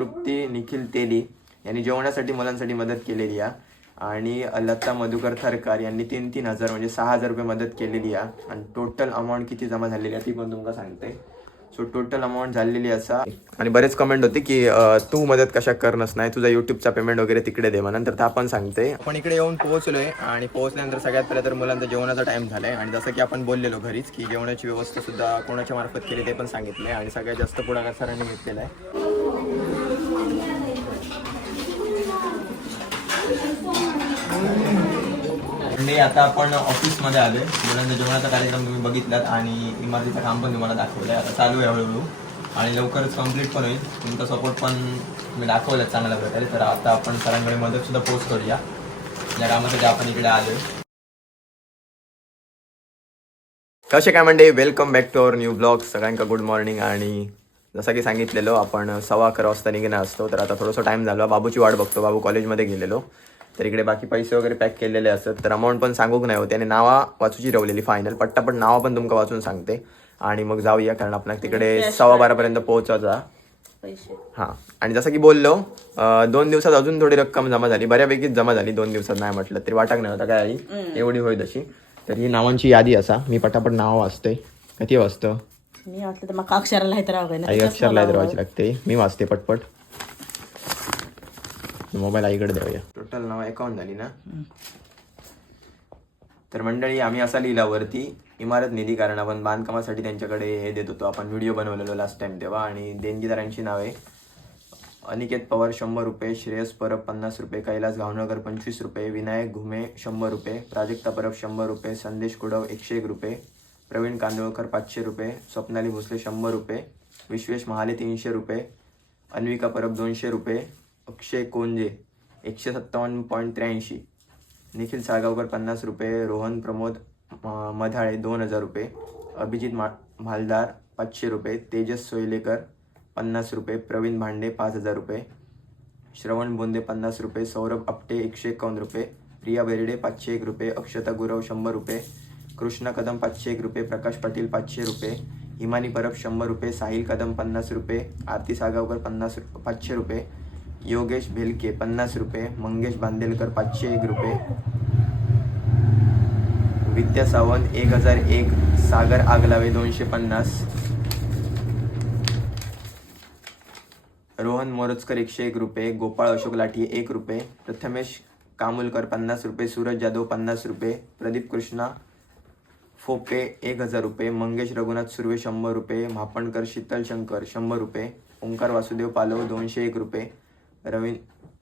तृप्ती निखिल तेली यांनी जेवणासाठी मुलांसाठी मदत केलेली आहे आणि लता मधुकर थरकार यांनी तीन तीन हजार म्हणजे सहा हजार रुपये मदत केलेली आहे आणि टोटल अमाऊंट किती जमा झालेली आहे ती पण तुमका सांगते. सो टोटल अमाऊंट झालेली असा. आणि बरेच कमेंट होते की तू मदत कशा करणस नाही तुझा युट्यूबचा पेमेंट वगैरे तिकडे दे नंतर तर आपण सांगते. आपण इकडे येऊन पोहोचलोय आणि पोहोचल्यानंतर सगळ्यात पहिले तर मुलांचा जेवणाचा टाइम झालाय. आणि जसं की आपण बोललेलो घरीच की जेवणाची व्यवस्था सुद्धा कोणाच्या मार्फत केली ते पण सांगितलंय. आणि सगळ्यात जास्त पुढाकार सरांनी घेतलेला आहे. म्हणजे आता आपण ऑफिसमध्ये आलोय. मुलांचा जेवणाचा कार्यक्रम तुम्ही बघितलात आणि इमारतीचं काम पण तुम्हाला दाखवलंय. आता चालू आहे हळूहळू आणि लवकरच कंप्लीट पण होईल. तुमचा सपोर्ट पण तुम्ही दाखवलं चांगल्या प्रकारे. तर आता आपण सरांकडे मदत सुद्धा पोस्ट करूया. या कामासाठी आपण इकडे आलोय. कसे काय म्हणते welcome back to our new blog सगळ्यांका गुड मॉर्निंग आणि जसं की सांगितलेलो आपण सव्वा अकरा वाजता निघणार असतो. तर आता थोडंसं टाईम झाला. बाबूची वाट बघतो. बाबू कॉलेजमध्ये गेलेलो. तर इकडे बाकी पैसे वगैरे पॅक केलेले असत तर अमाऊंट पण सांगूक नाही होते. आणि नावा वाचूची ठेवलेली फायनल पट्टापट नावा पण तुमका वाचून सांगते. आणि मग जाऊया कारण आपण तिकडे सव्वा बारापर्यंत पोहोचायचा. हां. आणि जसं की बोललो दोन दिवसात अजून थोडी रक्कम जमा झाली. बऱ्यापैकीच जमा झाली दोन दिवसात नाही म्हटलं तरी. वाटाक नाही होता काय आई? एवढी होईल तशी. तर ही नावांची यादी असा. मी पटापट नाव वाचते. किती वाचतं? मी वाटलं तर मग अक्षराला लागते. मी वाचते पटपट. मोबाईल आईकडे देऊया. टोटल नाव अकाउंट झाली ना? तर मंडळी आम्ही असा लिहिला वरती इमारत निधी कारण आपण बांधकामासाठी त्यांच्याकडे हे देत होतो. आपण व्हिडिओ बनवलेलो लास्ट टाइम तेव्हा आणि देणगीदारांची नावे. अनिकेत पवार शंभर रुपये श्रेयस परब पन्नास रुपये कैलास गावनगर पंचवीस रुपये विनायक घुमे शंभर रुपये प्राजक्ता परब शंभर रुपये संदेश कुडव एकशे एक रुपये प्रवीण कांदोळकर पाचशे रुपये स्वप्नाली भोसले शंभर रुपये विश्वेश महाले तीनशे रुपये अन्विका परब दोनशे रुपये अक्षय कोंजे एकशे सत्तावन्न पॉईंट त्र्याऐंशी. निखिल साळगावकर पन्नास रुपये. रोहन प्रमोद मधाळे दोन हजार रुपये. अभिजित मा मालदार पाचशे रुपये. तेजस सोयलेकर पन्नास रुपये. प्रवीण भांडे पाच हजार रुपये. श्रवण बोंदे पन्नास रुपये. सौरभ आपटे एकशे एकावन्न रुपये. प्रिया बेर्डे पाचशे एक रुपये. अक्षता गुरव शंभर रुपये. कृष्ण कदम पाचशे एक रुपये. प्रकाश पाटील पाचशे रुपये. हिमानी परब शंभर रुपये. साहिल कदम पन्नास रुपये. आरती सागावकर पन्नास रु पाचशे रुपये. योगेश भेलके पन्नास रुपये. मंगेश बांदेलकर पाचशे एक रुपये. विद्या सावंत एक हजार एक. सागर आगलावे दोनशे पन्नास. रोहन मोरजकर एकशे एक रुपये. गोपाळ अशोक लाठी एक रुपये. प्रथमेश कामुलकर पन्नास रुपये. सूरज जाधव पन्नास रुपये. प्रदीप कृष्णा फोपे एक हजार रुपये. मंगेश रघुनाथ सुर्वे शंभर रुपये. म्हापणकर शीतल शंकर शंभर रुपये. ओंकार वासुदेव पालव दोनशे एक रुपये. रवी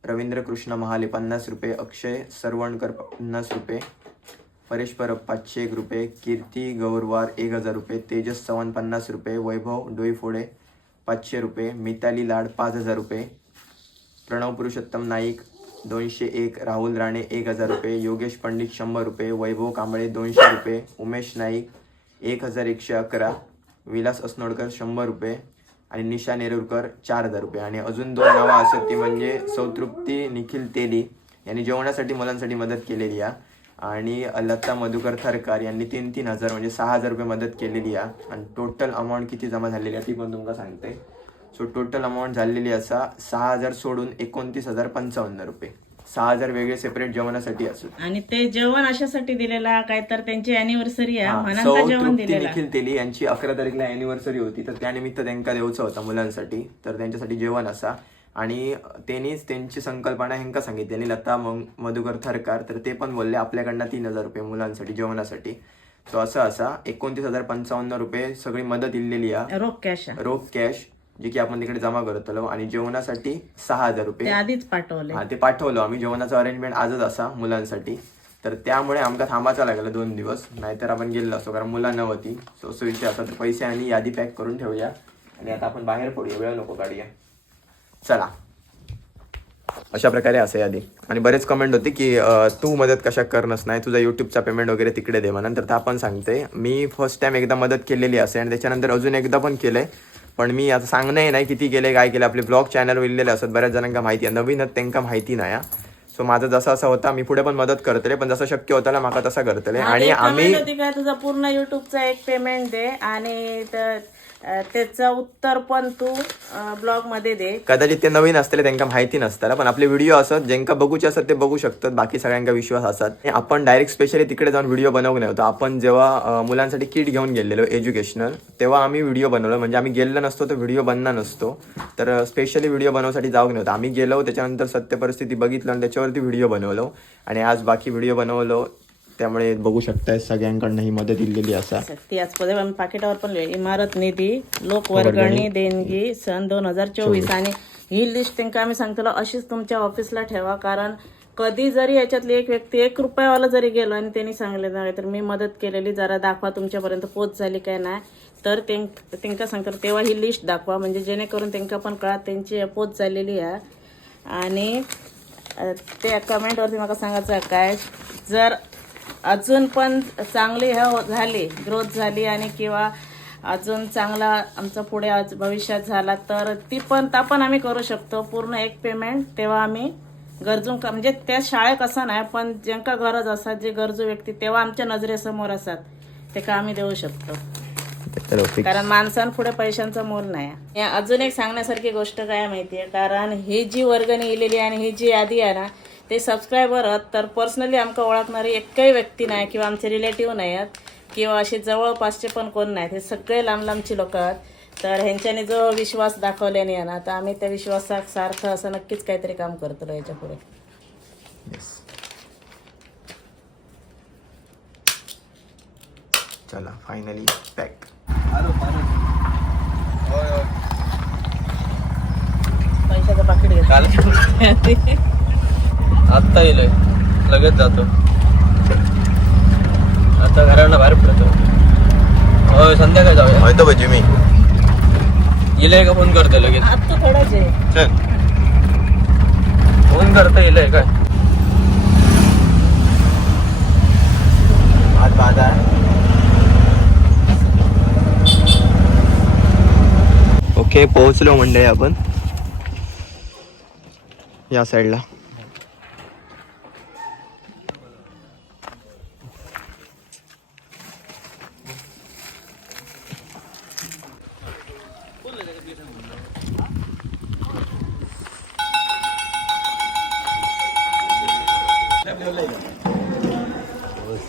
रवींद्र कृष्ण महाले पन्नास रुपये अक्षय सरवणकर पन्नास रुपये परेश परब पाचशे एक रुपये कीर्ती गौरवार एक हजार रुपये तेजस चव्हाण पन्नास रुपये वैभव डोईफोडे पाचशे रुपये मिताली लाड पाच हजार रुपये प्रणव पुरुषोत्तम नाईक दोनशे एक राहुल राणे एक हजार रुपये योगेश पंडित शंभर रुपये वैभव कांबळे दोनशे रुपये उमेश नाईक एक हजार एकशे अकरा विलास अस्नोडकर शंभर रुपये आणि निशा नेरुरकर चार हजार रुपये. आणि अजून दोन नावं असत ती म्हणजे सौतृप्ती निखिल तेली यांनी जेवणासाठी मुलांसाठी मदत केलेली आहे आणि लता मधुकर थरकार यांनी तीन तीन हजार म्हणजे सहा हजार रुपये मदत केलेली आहे आणि टोटल अमाऊंट किती जमा झालेली आहे ती पण तुमका सांगते. सो टोटल अमाऊंट झालेली असा सहा हजार सोडून एकोणतीस हजार पंचावन्न रुपये. सहा हजार वेगळे सेपरेट जेवणासाठी असत आणि ते जेवण अशासाठी दिलेला काय तर त्यांची अॅनिव्हर्सरी आहे. म्हणून सौ तर जेवण तृप्ती दिलेला निखिल तेली यांची अकरा तारीखला अॅनिव्हर्सरी होती. तर त्यानिमित्त त्यांना द्यायचा होता मुलांसाठी. तर त्यांच्यासाठी जेवण असा. आणि त्यांनीच त्यांची संकल्पना ह्यांका सांगितलेली लता मं- मधुकर थरकार तर ते पण बोलले आपल्याकडनं तीन हजार रुपये मुलांसाठी जेवणासाठी. सो असं असा एकोणतीस हजार पंचावन्न रुपये सगळी मदत इल्लेली आहे. रोख कॅश रोख कॅश जी की आपण तिकडे जमा करतलो आणि जेवणासाठी सहा हजार ते रुपये आधीच पाठवले. हा ते पाठवलं. आम्ही जेवणाचं अरेंजमेंट आजच असा मुलांसाठी. तर त्यामुळे आमका थांबायचं लागलं दोन दिवस. नाहीतर आपण गेलो असतो कारण मुलं नव्हती सो सो विषय असा तर पैसे आणि यादी पॅक करून ठेवूया. आणि आता आपण बाहेर पडूया. वेळ नको काढूया. चला. अशा प्रकारे असं यादी. आणि बरेच कमेंट होते की अं, तू मदत कशा करणस नाही तुझा युट्यूबचा पेमेंट वगैरे तिकडे दे नंतर ते आपण सांगते. मी फर्स्ट टाइम एकदा मदत केलेली असे आणि त्याच्यानंतर अजून एकदा पण केलंय. पण मी आता सांगणंही नाही किती केले काय केले आपले ब्लॉग चॅनल विल्लेले असतात बऱ्याच जणांना माहिती आहे नवीनच त्यांना माहिती नाही हा. सो माझं जसं असं होता मी पुढे पण मदत करतले पण जसं शक्य होतं ना माका तसा करतले आणि आम्ही तुझा पूर्ण युट्यूबचा एक पेमेंट दे आणि त्याचं उत्तर पण तू ब्लॉगमध्ये दे. कदाचित ते नवीन असतील त्यांना माहिती नसताना पण आपले व्हिडिओ असत ज्यांका बघूचे असत ते बघू शकतात बाकी सगळ्यांका विश्वास असतात आपण डायरेक्ट स्पेशली तिकडे जाऊन व्हिडिओ बनवून नव्हतो आपण जेव्हा मुलांसाठी किट घेऊन गेलेलो एज्युकेशनल तेव्हा आम्ही व्हिडिओ बनवलो. म्हणजे आम्ही गेलो नसतो तर व्हिडिओ बनणार नसतो. तर स्पेशली व्हिडिओ बनवण्यासाठी जाऊ नव्हतं. आम्ही गेलो त्याच्यानंतर सत्य परिस्थिती बघितलं आणि त्याच्यावरती व्हिडिओ बनवलो. आणि आज बाकी व्हिडिओ बनवलो. त्यामुळे बघू शकताय सगळ्यांकडनं ही मदत दिलेली असा. ती आज पदे आम्ही पाकिटावर पण लिहिली. इमारत निधी लोकवर्गणी देणगी सन दोन हजार चोवीस आणि ही लिस्ट त्यांना आम्ही सांगतो अशीच तुमच्या ऑफिसला ठेवा कारण कधी जरी याच्यातली एक व्यक्ती एक रुपयावाला जरी गेलो आणि त्यांनी सांगले नाही तर मी मदत केलेली जरा दाखवा तुमच्यापर्यंत पोच झाली काय नाही तर त्यांना सांगतो तेव्हा ही लिस्ट दाखवा म्हणजे जेणेकरून त्यांना पण कळत त्यांची पोच झालेली आहे. आणि त्या कमेंटवरती मला सांगायचं काय जर अजून पण चांगली ह्या हो- झाली ग्रोथ झाली आणि किंवा अजून चांगला आमचा पुढे आज भविष्यात झाला तर ती पण ता पण आम्ही करू शकतो. पूर्ण एक पेमेंट तेव्हा आम्ही गरजू म्हणजे त्या शाळेत असं नाही पण ज्यांका गरज असतात जे गरजू व्यक्ती तेव्हा आमच्या नजरेसमोर असतात. ते का आम्ही देऊ शकतो. कारण माणसांपुढे पैशांचा मोल नाही. अजून एक सांगण्यासारखी गोष्ट काय माहितीये? कारण ही जी वर्गणी इलेली आणि ही जी यादी आहे ना ते सबस्क्रायबर आहेत तर पर्सनली आमका ओळखणारी एकही व्यक्ती नाही किंवा आमचे रिलेटिव्ह नाही आहेत किंवा असे जवळपासचे पण कोण नाहीत. हे सगळे लांब लांबची लोक आहेत. तर ह्यांच्यानी जो विश्वास दाखवल्याने आहे ना तर आम्ही त्या विश्वासात सारखं असं नक्कीच काहीतरी काम करतो याच्यापुढे. चला फायनली पॅक पैशाचं पाकिट घेतलं. आत्ता येईल लगेच जातो. आता घराला बाहेर पडतो. होय संध्याकाळी जाऊया. हयतो पाहिजे मी येईल का फोन करतो लगेच? आता थोडंच आहे. चल. फोन करता येईल काय? आज बाजार ओके पोहोचलो मंडळी आपण. या साईडला.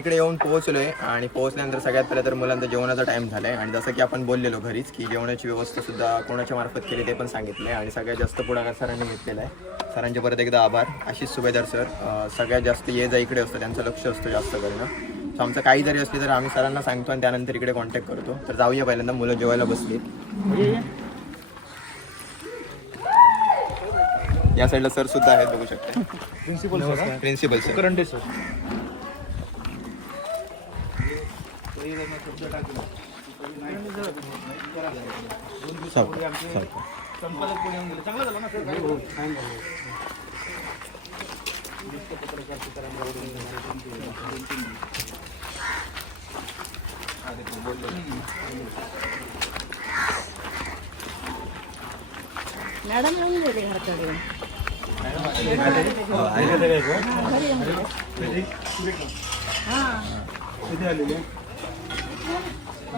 इकडे येऊन पोहोचलोय आणि पोहोचल्यानंतर सगळ्यात पहिलं तर मुलांचा जेवणाचा टाइम झालाय. आणि जसं की आपण बोललेलो घरीच की जेवणाची व्यवस्था सुद्धा कोणाच्या मार्फत केली ते पण सांगितलंय. आणि सगळ्यात जास्त पुढाकार सरांनी घेतलेला आहे. सरांचे परत एकदा आभार. आशिष सुभेदार सर सगळ्यात जास्त ये जा इकडे असतं. त्यांचं लक्ष असतं जास्त करणं. सो आमचं काही जरी असले तर आम्ही सरांना सांगतो आणि त्यानंतर इकडे कॉन्टॅक्ट करतो. तर जाऊया पहिल्यांदा. मुलं जेवायला बसली या साईडला सर सुद्धा आहेत बघू शकता. Principal principal sir Karande sir madam येऊन गेले घराकडे किती आलेले.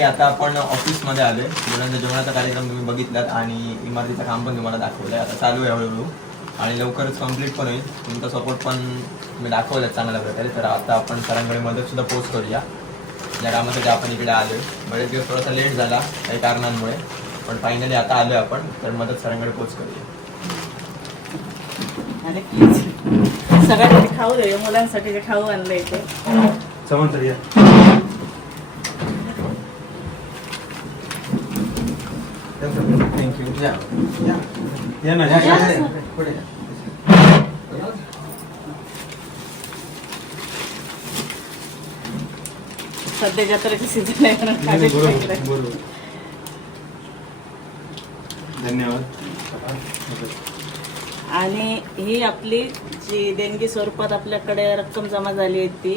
म्हणजे आता आपण ऑफिसमध्ये आलोय. मुलांचा जेवणाचा कार्यक्रम तुम्ही बघितलात आणि इमारतीचं काम पण तुम्हाला दाखवलंय. आता चालू आहे हळूहळू आणि लवकरच कंप्लीट पण होईल. तुमचा सपोर्ट पण मी दाखवलाय चांगल्या प्रकारे. तर आता आपण सरांकडे मदत सुद्धा पोस्ट करूया. या कामासाठी आपण इकडे आलोय. बरेच दिवस थोडासा लेट झाला काही कारणांमुळे. पण फायनली आता आलोय आपण. तर मदत सरांकडे पोस्ट करूया. आणि सगळ्यांसाठी खाऊ देऊया मुलांसाठी जे खाऊ आणलं इथे चव्हाण सर या थँक्यू या या या ना या, या. या, या. पुढे या. सध्या जत्रेची सीझन आहे म्हणून नाही, खाली बरोबर इकडे. बरोबर धन्यवाद आणि ही आपली जी देणगी स्वरूपात आपल्याकडे रक्कम जमा झाली आहे ती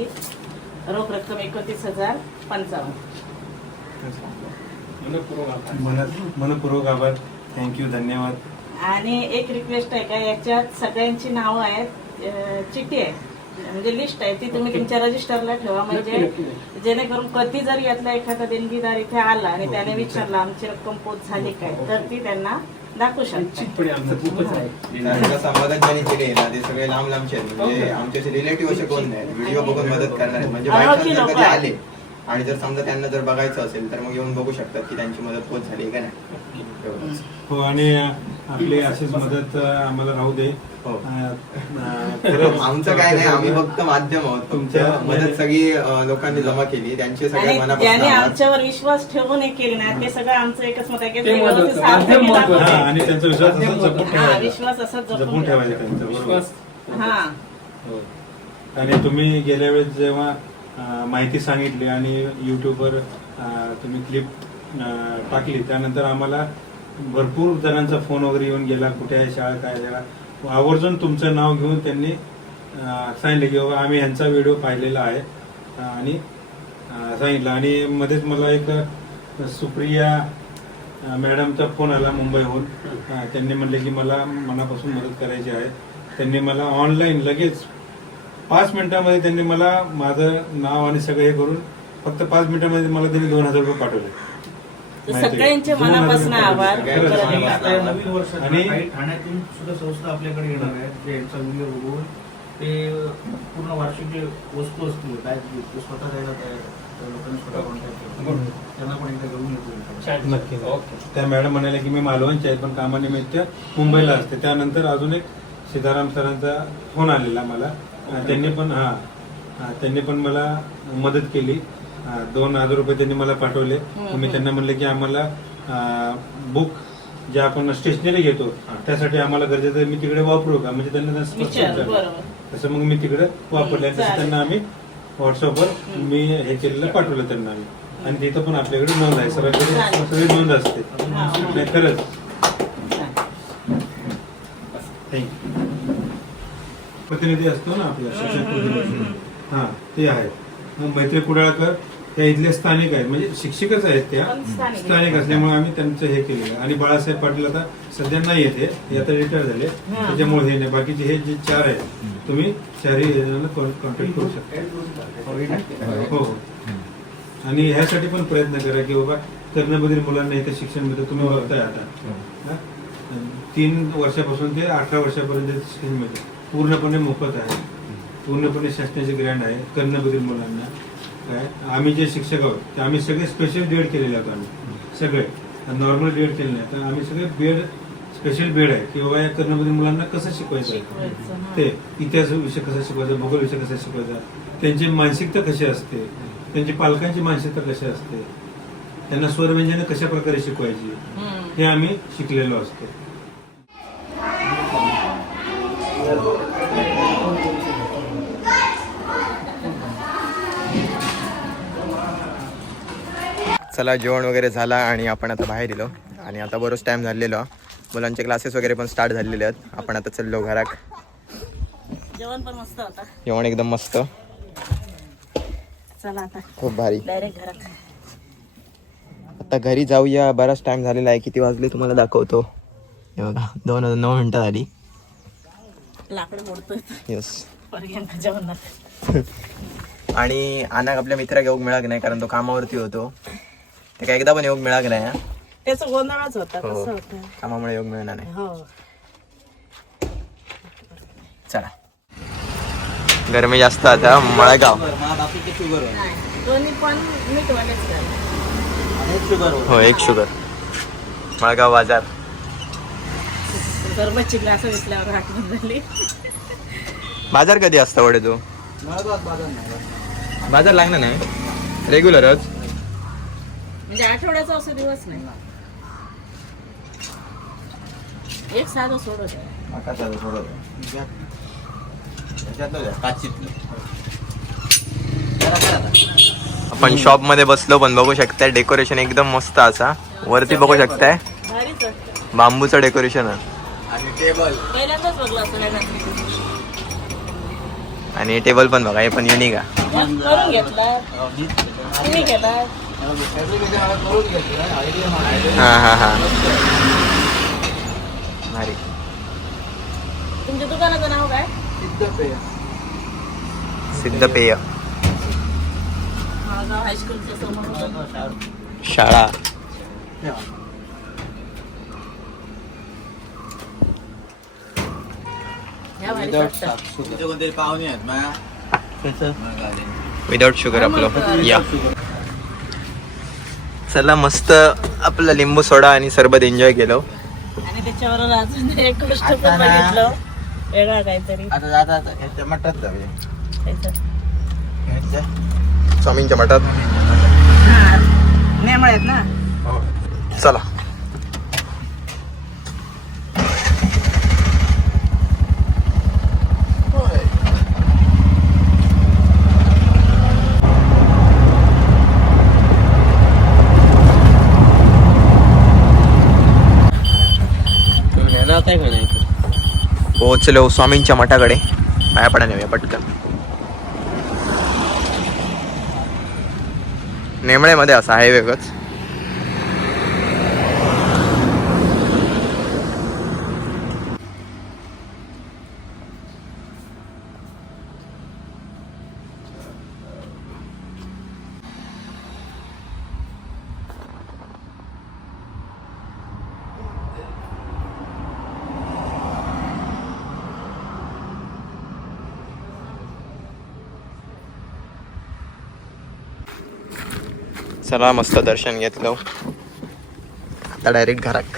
रोख रक्कम एकोणतीस हजार पंचावन्न मनपूर्वक आभार थँक्यू धन्यवाद. आणि एक रिक्वेस्ट आहे का याच्यात सगळ्यांची नावं आहेत अं, चिठ्ठी आहे म्हणजे लिस्ट आहे ती तुम्ही तुमच्या रजिस्टरला ठेवा म्हणजे जेणेकरून कधी जर यातला एखादा देणगीदार इथे आला आणि त्याने विचारला आमची रक्कम पोच झाली काय? तर ती त्यांना दाखवू शकते लांबचे आहेत म्हणजे आमचे रिलेटिव्ह असे कोण नाही. व्हिडिओ बघून मदत करणार. म्हणजे आणि जर समजा त्यांना जर बघायचं असेल तर मग येऊन बघू शकतात की त्यांची मदत होत झाली आहे का नाही. हो आणि आपली अशीच मदत आम्हाला राहू दे हो. आमचं काय नाही आम्ही फक्त माध्यम आहोत तुमच्या- मदत सगळी अं, लोकांनी जमा केली त्यांचे सगळे मनापासून. आमच्यावर विश्वास ठेवून हे केले ना ते सगळं आमचं एकच मत आहे. आणि त्यांचा विश्वास असा जपून ठेवायचा विश्वास असाच जपून ठेवायचा त्यांचा बरोबर विश्वास हा हो. आणि तुम्ही गेल्या वेळेस जेव्हा माहिती सांगितली आणि युट्यूबवर तुम्ही क्लिप टाकली. त्यानंतर आम्हाला भरपूर जणांचा फोन वगैरे येऊन गेला कुठे आहे शाळा काय आहे शाळा आवर्जून तुमचं नाव घेऊन त्यांनी सांगितलं की बाबा आम्ही ह्यांचा व्हिडिओ पाहिलेला आहे. आणि सांगितलं. आणि मध्येच मला एक सुप्रिया मॅडमचा फोन आला मुंबईहून. त्यांनी म्हणले की मला मनापासून मदत करायची आहे. त्यांनी मला ऑनलाईन लगेच पाच मिनिटामध्ये त्यांनी मला माझं नाव आणि सगळं हे करून फक्त पाच मिनिटामध्ये मला त्यांनी दोन हजार रुपये पाठवले. तर माहिती आहे. सगळ्यांचे दोन हजार मनापासून रुपये आभार. नवीन वर्षात आणि- काही ठाण्यातून सुद्धा संस्था आपल्याकडे येणार आहेत जे यांचा व्हिडिओ बघून ते पूर्ण वार्षिक जे वस्तू असतील काय ते स्वतः द्यायला तयार लोकांनी स्वतः कॉन्टॅक्ट केला. त्यांना पण एकदा घेऊन येतो. त्या मॅडम म्हणाल्या की मी मालवणचे आहेत पण कामानिमित्त मुंबईला असते. त्यानंतर अजून एक सीताराम सरांचा फोन आलेला मला. त्यांनी पण हा हा, त्यांनी पण मला मदत केली. दोन हजार रुपये त्यांनी मला पाठवले. मी त्यांना म्हणले की आम्हाला बुक जे आपण स्टेशनरी घेतो त्यासाठी आम्हाला गरजेचं आहे, मी तिकडे वापरू का? म्हणजे त्यांना स्पष्ट तसं मग मी तिकडे वापरले. आणि तसं. त्यांना आम्ही व्हॉट्सअपवर मी हे केलेलं पाठवलं त्यांना आम्ही. आणि तिथं पण आपल्याकडे नोंद आहे. सगळ्याकडे. सगळी नोंद असते. नाही खरंच. थँक्यू प्रतिनिधी असतो ना आपल्या शिक्षक प्रतिनिधी. हा ते आहेत. मग मैत्री कुडाळकर त्या इथले स्थानिक आहेत. म्हणजे शिक्षकच आहेत त्या. स्थानिक. असल्यामुळे आम्ही त्यांचं हे केलेलं. आहे. आणि बाळासाहेब पाटील आता सध्या नाही येते ते आता रिटायर झाले. त्याच्यामुळे हे नाही. बाकीचे हे जे चार आहेत तुम्ही चारही जणांना कॉन्टॅक्ट करू शकता. हो हो. आणि ह्यासाठी पण प्रयत्न करा की बाबा कर्णबधीर मुलांना इथे शिक्षण मिळतं तुम्ही बघताय आता. हा? तीन वर्षापासून ते अठरा वर्षापर्यंत शिक्षण मिळतं पूर्णपणे मोफत आहे. पूर्णपणे शासनाचे ग्रँड आहे कर्णबधीर मुलांना. काय? आम्ही जे शिक्षक आहोत ते आम्ही सगळे स्पेशल बेड केलेले आहोत आम्ही. सगळे. नॉर्मल बेड केले नाही. तर आम्ही सगळे बेड स्पेशल बेड आहे की बाबा या कर्णबधीर मुलांना कसं शिकवायचं. ते इतिहास विषय कसा शिकवायचा भूगोल विषय कसा शिकवायचा? त्यांची मानसिकता कशी असते? त्यांची पालकांची मानसिकता कशी असते? त्यांना स्वरव्यंजन कशा प्रकारे शिकवायची. हे आम्ही शिकलेलो असतो. चला जेवण वगैरे झाला आणि आपण आता बाहेर गेलो. आणि आता बरोच टाइम झालेलो. मुलांचे क्लासेस वगैरे पण स्टार्ट झालेले आहेत. आपण आता चाललो घरात. जेवण पण मस्त होता जेवण एकदम मस्त. चला आता. खूप भारी. डायरेक्ट घरात. आता घरी जाऊया. बराच टाइम झालेला आहे. किती वाजले तुम्हाला दाखवतो. दोन हजार नऊ मिनटं झाली. लाकडं मोडतोय. येस पर्यंत जेवणात. आणि अनाक आपल्या मित्रा घेऊक मिळाक नाही? कारण तो कामावरती होतो. काय एकदा पण योग मिळाला नाही हा. त्याचा गोंधळच होता हो. कसं होतं. कामामुळे योग मिळणार नाही. हो. चला. गरमी जास्त आता मळगाव. हो एक शुगर मळगाव बाजार. आठवण झाली बाजार कधी असतो वडे तू? बाजार लागणार नाही. रेग्युलरच म्हणजे आठवड्याचा असं दिवस नाही. एक साधं सोडत आपण शॉपमध्ये बसलो पण बघू शकताय डेकोरेशन एकदम मस्त असा. वरती बघू शकताय. बांबूचं डेकोरेशन आहे. पहिल्यांदाच बघलं असं नाही ना. आणि टेबल पण बघा हे पण युनिक आहे. करून घेतला तुम्ही हा हा हा. भारी. तुमच्या दुकानाचं नाव काय? सिद्ध पेय माळगाव हायस्कूलच्या समोर होतं. शाळा. पाहुणे आहेत विदाउट शुगर आपलं. या. चला मस्त आपलं लिंबू सोडा आणि सरबत एन्जॉय केलं. आणि त्याच्यावर अजून एक गोष्ट पण बघितलं. वेगळा काहीतरी. आता जाता ह्याच्या मठात जाऊया. त्याचं. स्वामींच्या मठात. नेमळ आहेत ना? चला. पोहोचलो स्वामींच्या मठाकडे. पाया पडा नेऊया पटकन. नेमळेमध्ये असा आहे वेगळंच. चला मस्त दर्शन घेतलं आता डायरेक्ट घरात.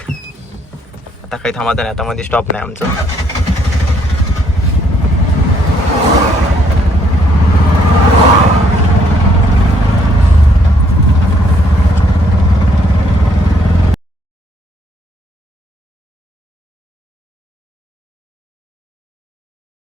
आता काही थांबत नाही आता मध्ये स्टॉप नाही आमचं.